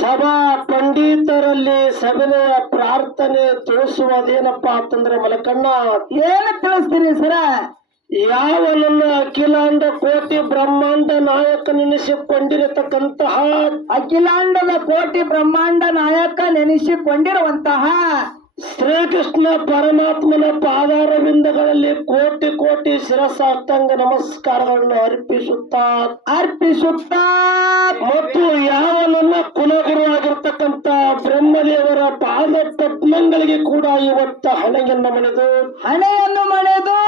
ಸಭಾ ಪಂಡಿತರಲ್ಲಿ ಸಭೆಯ ಪ್ರಾರ್ಥನೆ ತಿಳಿಸುವುದೇನಪ್ಪ ಅಂತಂದ್ರೆ ಮಲಕಣ್ಣ ಏನ ತಿಳಿಸ್ತೀರಿ ಸರ? ಯಾವನನ್ನ ಅಖಿಲಾಂಡ ಕೋಟಿ ಬ್ರಹ್ಮಾಂಡ ನಾಯಕನೆನಿಸಿಕೊಂಡಿರತಕ್ಕಂತಹ ಅಖಿಲಾಂಡದ ಕೋಟಿ ಬ್ರಹ್ಮಾಂಡ ನಾಯಕ ನೆನೆಸಿಕೊಂಡಿರುವಂತಹ ಶ್ರೀಕೃಷ್ಣ ಪರಮಾತ್ಮನ ಪಾದಾರವಿಂದಗಳಲ್ಲಿ ಕೋಟಿ ಕೋಟಿ ಶಿರಸಾಷ್ಟಾಂಗ ನಮಸ್ಕಾರಗಳನ್ನು ಅರ್ಪಿಸುತ್ತಾ ಮತ್ತು ಯಾವನನ್ನ ಕುಲಗುರುವಾಗಿರ್ತಕ್ಕಂಥ ಬ್ರಹ್ಮದೇವರ ಪಾದ ಪದ್ಮಗಳಿಗೆ ಕೂಡ ಇವತ್ತ ಹಣೆಯನ್ನು ಮಣೆದು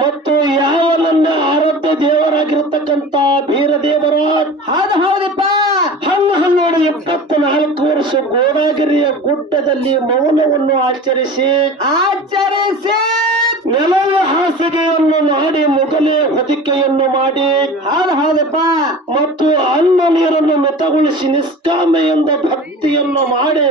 ಮತ್ತು ಯಾವನನ್ನ ಆರಾಧ್ಯ ದೇವರಾಗಿರ್ತಕ್ಕಂಥ ಬೀರದೇವರ ಹೌದಪ್ಪ ಹನ್ನೆರಡು 24 ವರ್ಷ ಗೋದಾಗಿರಿಯ ಗುಡ್ಡದಲ್ಲಿ ಮೌನವನ್ನು ಆಚರಿಸಿ ನೆಲದ ಹಾಸಿಗೆಯನ್ನು ಮಾಡಿ ಮುಗಲೆ ಹೊದಿಕೆಯನ್ನು ಮಾಡಿ ಹೌದಪ್ಪ ಮತ್ತು ಅನ್ನ ನೀರನ್ನು ಮಿತಗೊಳಿಸಿ ನಿಷ್ಕಾಮೆಯಿಂದ ಭಕ್ತಿಯನ್ನು ಮಾಡಿ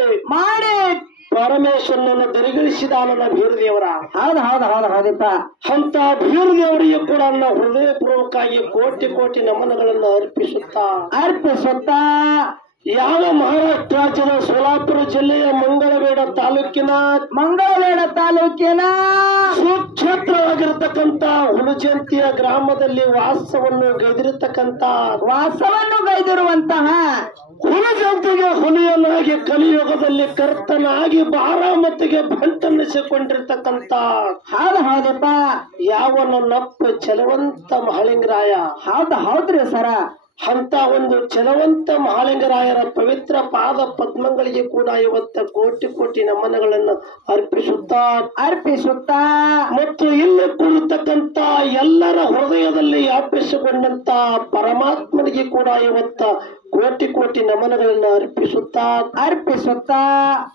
ಪರಮೇಶ್ವರನನ್ನು ದರಿಗಳಿಸಿದಾನನ್ನ ಬೀರದೇವರ. ಹೌದಪ್ಪ ಅಂತ ಬೀರದೇವರಿಗೆ ಕೂಡ ಹೃದಯಪೂರ್ವಕವಾಗಿ ಕೋಟಿ ಕೋಟಿ ನಮನಗಳನ್ನು ಅರ್ಪಿಸುತ್ತಾ ಯಾವ ಮಹಾರಾಷ್ಟ್ರ ರಾಜ್ಯದ ಸೋಲಾಪುರ ಜಿಲ್ಲೆಯ ಮಂಗಳವೇಡ ತಾಲೂಕಿನ ಸುಕ್ಷೇತ್ರವಾಗಿರತಕ್ಕಂತ ಹುಲಜಂತಿಯ ಗ್ರಾಮದಲ್ಲಿ ವಾಸವನ್ನು ಗೈದಿರುವಂತಹ ಹುಲಜಂತಿಗೆ ಹುಲಿಯನ್ನಾಗಿ ಕಲಿಯುಗದಲ್ಲಿ ಕರ್ತನಾಗಿ ಬಾರಾಮತಿಗೆ ಬಂಟನ್ನಿಸಿಕೊಂಡಿರ್ತಕ್ಕಂತ ಹೌದಪ್ಪ ಯಾವನ ನಪ್ಪ ಚಲವಂತ ಮಹಾಲಿಂಗರಾಯ. ಹೌದ್ರಿ ಸರ. ಅಂತ ಒಂದು ಚಲವಂತ ಮಹಾಲಿಂಗರಾಯರ ಪವಿತ್ರ ಪಾದ ಪದ್ಮಗಳಿಗೆ ಕೂಡ ಇವತ್ತ ಕೋಟಿ ಕೋಟಿ ನಮನಗಳನ್ನು ಅರ್ಪಿಸುತ್ತಾ ಮತ್ತು ಇಲ್ಲಿ ಕೂಡತಕ್ಕಂತ ಎಲ್ಲರ ಹೃದಯದಲ್ಲಿ ವ್ಯಾಪಿಸಿಕೊಂಡಂತ ಪರಮಾತ್ಮನಿಗೆ ಕೂಡ ಇವತ್ತ ಕೋಟಿ ಕೋಟಿ ನಮನಗಳನ್ನು ಅರ್ಪಿಸುತ್ತಾ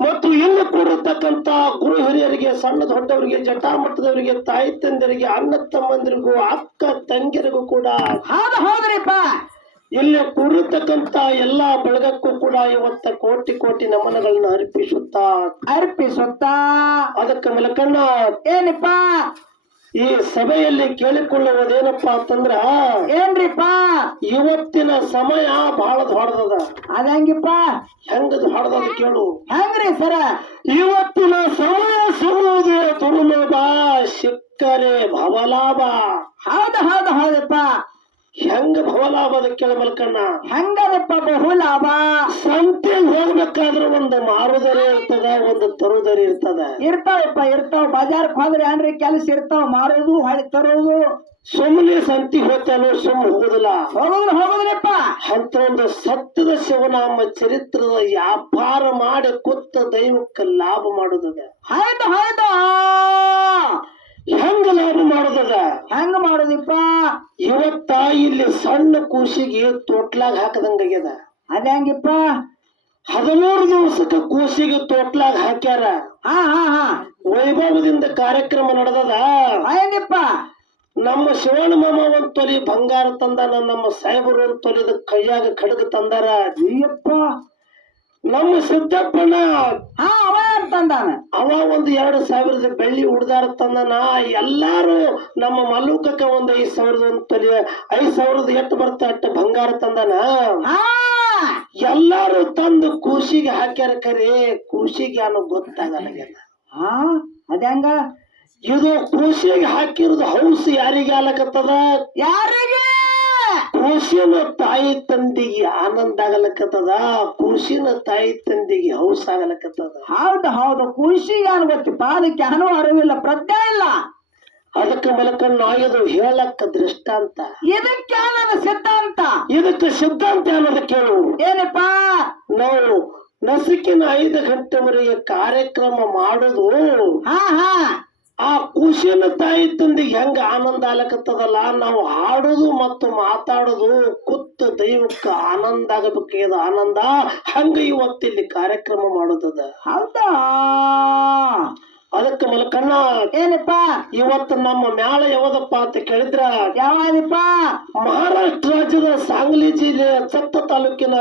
ಮತ್ತು ಇಲ್ಲಿ ಕೂಡತಕ್ಕಂತ ಗುರು ಹಿರಿಯರಿಗೆ, ಸಣ್ಣ ದೊಡ್ಡವರಿಗೆ, ಜಟಾಮಠದವರಿಗೆ, ತಾಯಿ ತಂದೆಯರಿಗೆ, ಅಣ್ಣ ತಮ್ಮಂದಿರಿಗೂ, ಅಕ್ಕ ತಂಗಿಯರಿಗೂ ಕೂಡ ಹೌದ್ರಿಪ್ಪ ಇಲ್ಲಿ ಕೂಡಿರ್ತಕ್ಕಂತ ಎಲ್ಲಾ ಬಳಗಕ್ಕೂ ಕೂಡ ಇವತ್ತ ಕೋಟಿ ಕೋಟಿ ನಮನಗಳನ್ನು ಅರ್ಪಿಸುತ್ತಾ ಅದಕ್ಕೆ ಮಲಕಣ್ಣ ಏನಪ್ಪ ಈ ಸಭೆಯಲ್ಲಿ ಕೇಳಿಕೊಳ್ಳುವುದೇನಪ್ಪ ಅಂತಂದ್ರ ಏನ್ರಿಪ್ಪ ಇವತ್ತಿನ ಸಮಯ ಬಹಳ ದೊಡ್ಡದ. ಅದಂಗಿಪ್ಪ ಹೆಂಗ ದೊಡ್ಡದ ಕೇಳು. ಹೆಂಗ್ರಿ ಸರ? ಇವತ್ತಿನ ಸಮಯ ಸಿಗುವುದೇ ದುರ್ಲಭ, ಸಿಕ್ಕರೆ ಭವಲಾಭ. ಹೌದಪ್ಪ. ಹೆಂಗ ಬಹುಲಾಭದ ಕೇಳ ಮಲ್ಕಣ್ಣ? ಹೆಂಗದಪ್ಪ ಬಹುಲಾಭ? ಸಂತೆಗೆ ಹೋಗ್ಬೇಕಾದ್ರೆ ಒಂದು ಮಾರುದರಿ ಇರ್ತದ, ಒಂದು ತರುದರಿ ಇರ್ತಾವ. ಬಜಾರ್ಕ್ ಹೋದ್ರೆ ಏನ್ರಿ ಕೆಲಸ ಇರ್ತಾವ, ಮಾರೋದು ಹೊಳಿ ತರೋದು. ಸುಮ್ಮನೆ ಸಂತಿಗೆ ಹೋಗ್ತಾನೋ ಹೋಗುದಿಲ್ಲ. ಹೋಗುದ್ರಪ್ಪ. ಅಂತ ಒಂದು ಸತ್ಯದ ಶಿವನಾಮ ಚರಿತ್ರದ ವ್ಯಾಪಾರ ಮಾಡಿ ಕೂತ ದೈವಕ್ಕೆ ಲಾಭ ಮಾಡುದದ. ಹೌದು ಹೆಂಗ ಲಾಭ ಮಾಡುದದ? ಹೆಂಗ ಮಾಡುದಿಪ್ಪ? ಇವತ್ತ ಇಲ್ಲಿ ಸಣ್ಣ ಕೂಸಿಗೆ ತೋಟ್ಲಾಗ ಹಾಕದಂಗಾಗ್ಯದ. ಅದಂಗಿಪ್ಪ 13 ದಿವಸಕ್ಕೆ ಕೂಸಿಗೆ ತೋಟ್ಲಾಗ ಹಾಕ್ಯಾರ. ವೈಭವದಿಂದ ಕಾರ್ಯಕ್ರಮ ನಡೆದದ. ಅದಂಗಿಪ್ಪ ನಮ್ಮ ಶಿವಣ್ಣ ಮಾಮ ಒಂದ್ ತೊಲಿ ಬಂಗಾರ ತಂದಾನ, ನಮ್ಮ ಸಾಹೇಬರು ಒಂದ್ ತೊಲಿದ ಕೈಯಾಗ ಖಡ್ಗ ತಂದಾರ. ಅಯ್ಯಪ್ಪ ನಮ್ಮ ಸಿದ್ದಪ್ಪನ ತಂದಾನ, ಅವ ಒಂದು 2,000 ಬೆಳ್ಳಿ ಉಡ್ದಾರ ತಂದಾನ. ಎಲ್ಲಾರು ನಮ್ಮ ಮಲ್ಲುಕಕ್ಕ ಒಂದು 5,000 ಒಂದು ತೊಲಿ, 5,000 ಎಟ್ಟು ಬರ್ತ ಅಟ್ಟ ಬಂಗಾರ ತಂದಾನ. ಎಲ್ಲಾರು ತಂದು ಕೂಸಿಗೆ ಹಾಕ್ಯಾರ. ಕರೆ ಕೂಸಿಗೆ ಏನೋ ಗೊತ್ತಾಗಲ್ಲ. ಅದಂಗ ಇದು ಕೂಸಿಗೆ ಹಾಕಿರೋದು ಹೌಸ್ ಯಾರಿಗೆ ಆಲಕತ್ತದ? ಯಾರಿಗೆ? ಕೂಸಿನ ತಾಯಿ ತಂದಿಗೆ ಆನಂದ ಆಗಲಕತ್ತದ, ಕೂಸಿನ ತಾಯಿ ತಂದಿಗೆ ಹೌಸ್ ಆಗಲಕತ್ತದ. ಹೌದು ಖುಷಿಗೆ ಏನ್ ಗೊತ್ತಿಪ್ಪ? ಅದಕ್ಕೆ ಏನೋ ಅರಿವಿಲ್ಲ, ಪ್ರಜ್ಞೆ ಇಲ್ಲ. ಅದಕ್ಕೆ ಮಲಕಣ್ಣ ಇದು ಹೇಳಕ್ಕ ದೃಷ್ಟಾಂತ. ಇದಕ್ಕೆ ಸಿದ್ಧಾಂತ. ಇದಕ್ಕೆ ಸಿದ್ಧಾಂತ ಅನ್ನೋದು ಕೇಳು. ಏನಪ್ಪ? ನಾವು ನಸುಕಿನ 5 ಗಂಟೆವರೆಗೆ ಕಾರ್ಯಕ್ರಮ ಮಾಡುದು ಆ ಕೂಸಿನ ತಾಯಿ ತಂದಿಗೆ ಹೆಂಗ ಆನಂದ ಆಗ್ಲಕತ್ತದಲ್ಲ, ನಾವು ಹಾಡುದು ಮತ್ತು ಮಾತಾಡುದು ಕುತ್ತ ದೈವಕ್ಕ ಆನಂದ ಆಗಬೇಕು. ಆನಂದ ಹಂಗ ಇವತ್ತಿಲ್ಲಿ ಕಾರ್ಯಕ್ರಮ ಮಾಡುದದ. ಹೌದಾ? ಅದಕ್ಕೆ ಮಲಕಣ್ಣ ಏನಪ್ಪ ಇವತ್ತು ನಮ್ಮ ಮ್ಯಾಳ ಯಾವದಪ್ಪ ಅಂತ ಕೇಳಿದ್ರ, ಯಾವದಪ್ಪ? ಮಹಾರಾಷ್ಟ್ರ ರಾಜ್ಯದ ಸಾಂಗ್ಲಿ ಜಿಲ್ಲೆಯ ಸತ್ತ ತಾಲೂಕಿನ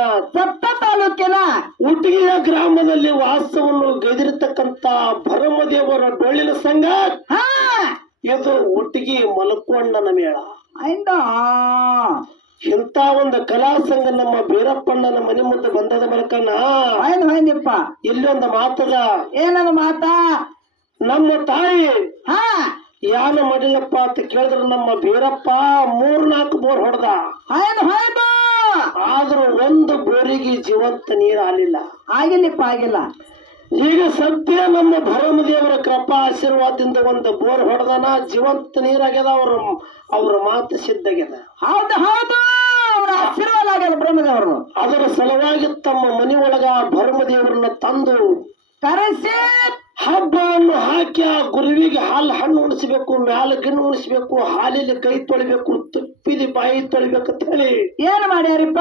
ಉಟಗಿಯ ಗ್ರಾಮದಲ್ಲಿ ವಾಸವನ್ನು ಗೈದಿರತಕ್ಕಂತ ಭರಮದೇವರ ಡೊಳ್ಳಿನ ಸಂಘ ಇದು ಉಟಗಿ ಮಲಕೊಂಡನ ಮೇಳ. ಇಂತ ಒಂದು ಕಲಾ ಸಂಘ ನಮ್ಮ ಬೀರಪ್ಪಣ್ಣನ ಮನೆ ಮುಂದೆ ಬಂದದ ಮಲಕಣ್ಣ. ಹೌದಪ್ಪ. ಇಲ್ಲೊಂದು ಮಾತದ. ಏನದು ಮಾತಾ? ನಮ್ಮ ತಾಯಿ ಹಾ ಯಾನ ಮಾಡಿಲ್ಲಪ್ಪ ಅಂತ ಕೇಳಿದ್ರು ನಮ್ಮ ಬೀರಪ್ಪ 3-4 ಬೋರ್ ಹೊಡೆದ. ಹೌದು ಆದ್ರೂ ಒಂದು ಬೋರಿಗೆ ಜೀವಂತ ನೀರು ಆಲಿಲ್ಲ. ಆಗಿಲ್ಲಪ್ಪ, ಆಗಿಲ್ಲ. ಈಗ ಸದ್ಯ ನಮ್ಮ ಭರಮದೇವರ ಕೃಪಾ ಆಶೀರ್ವಾದದಿಂದ ಒಂದು ಬೋರ್ ಹೊಡೆದನ, ಜೀವಂತ ನೀರಾಗ್ಯದ. ಅವ್ರ ಮಾತು ಸಿದ್ಧಾಗ್ಯದ. ಹೌದು ಅವ್ರ ಆಶೀರ್ವಾದ ಆಗ್ಯದ ಬ್ರಹ್ಮದೇವರು. ಅದರ ಸಲುವಾಗಿ ತಮ್ಮ ಮನೆ ಒಳಗ ಭರಮದೇವರನ್ನ ತಂದು ಕರೆಸಿ ಹಬ್ಬವನ್ನು ಹಾಕಿ ಆ ಗುರುವಿಗೆ ಹಾಲು ಹಣ್ಣು ಉಣಿಸ್ಬೇಕು, ಮ್ಯಾಲ ಗಿಣ್ಣು ಉಣಿಸ್ಬೇಕು, ಹಾಲಿಲಿ ಕೈ ತೊಳಿಬೇಕು, ತುಪ್ಪಿಲಿ ಬಾಯಿ ತೊಳಿಬೇಕಂತ ಹೇಳಿ ಏನ್ ಮಾಡ್ಯಾರಿಪ್ಪ?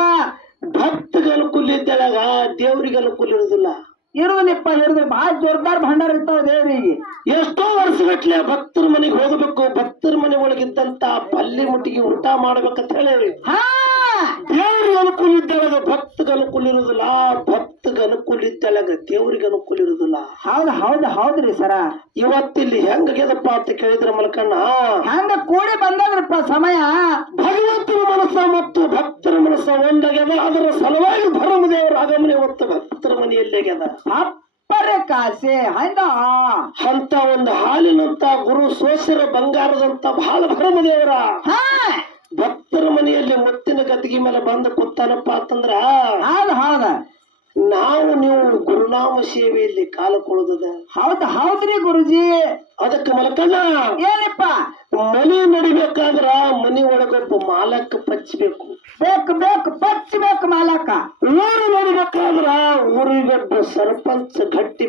ಭಕ್ತಗ ಅನುಕೂಲ ಇದ್ದಳಗ ದೇವ್ರಿಗೆ ಅನುಕೂಲ ಇರುದಿಲ್ಲ. ಇರುದಿಲ್ಲಪ್ಪ, ಇರುದು ಬಹಳ ಜೋರ್ದಾರ್ ಭಂಡಾರ ಇರ್ತಾವ ದೇವರಿಗೆ. ಎಷ್ಟೋ ವರ್ಷಗಟ್ಲೆ ಭಕ್ತರ ಮನೆಗೆ ಹೋಗಬೇಕು, ಭಕ್ತರ ಮನೆ ಒಳಗಿದ್ದಂತ ಪಲ್ಲಿ ಮುಟ್ಟಿಗೆ ಊಟ ಮಾಡ್ಬೇಕಂತ ಹೇಳಿ ದೇವ್ರಿಗೆ ಅನುಕೂಲ ಇದ್ದಳಗ ಭಕ್ತಗ ಅನುಕೂಲ ಇರುದಿಲ್ಲ, ಭಕ್ತಗ ಅನುಕೂಲ ಇದ್ದಳಗ ದೇವ್ರಿಗೆ ಅನುಕೂಲ ಇರುದಿಲ್ಲ. ಹೌದ್ರಿ ಸರ. ಇವತ್ತಿಲ್ಲಿ ಹೆಂಗಪ್ಪ ಅಂತ ಕೇಳಿದ್ರ ಮಲಕಣ್ಣ, ಹಂಗ ಕೂಡಿ ಬಂದದ್ರಪ್ಪ ಸಮಯ. ಭಗವಂತನ ಮನಸ್ಸ ಮತ್ತು ಭಕ್ತರ ಮನಸ್ಸ ಒಂದಾಗ್ಯದ. ಅದರ ಸಲುವಾಗಿ ಭರಮದೇವರ ಆಗಮನೆ ಹೊತ್ತು ಭಕ್ತರ ಮನೆಯಲ್ಲಿ ಆಗ್ಯದ. ಅಪ್ಪರೆ ಕಾಸೆ ಅಂತ ಒಂದು ಹಾಲಿನಂತ ಗುರು ಸೋಸರ ಬಂಗಾರದಂತ ಬಹಳ ಭರಮದೇವರ ಭಕ್ತರ ಮನೆಯಲ್ಲಿ ಮುತ್ತಿನ ಗದ್ದಿಗೆ ಮೇಲೆ ಬಂದು ಕೂತಾನಪ್ಪ ಅಂತಂದ್ರ ನಾವು ನೀವು ಗುರುನಾಮ ಸೇವೆಯಲ್ಲಿ ಕಾಲ ಕೊಡುದದ. ಹೌದ್ರಿ ಗುರುಜಿ. ಅದಕ್ಕೆ ಮಲಕಣ್ಣ ಏನಪ್ಪ, ಮನೆ ನಡಿಬೇಕಾದ್ರ ಮನಿ ಒಳಗೊಬ್ಬ ಮಾಲಕ್ ಪಚ್ಚಬೇಕು, ಪಚ್ಚಬೇಕು ಮಾಲಕ. ಊರು ನಡಿಬೇಕಾದ್ರ ಊರಿಗೊಬ್ಬ ಸರ್ಪಂಚ ಗಟ್ಟಿ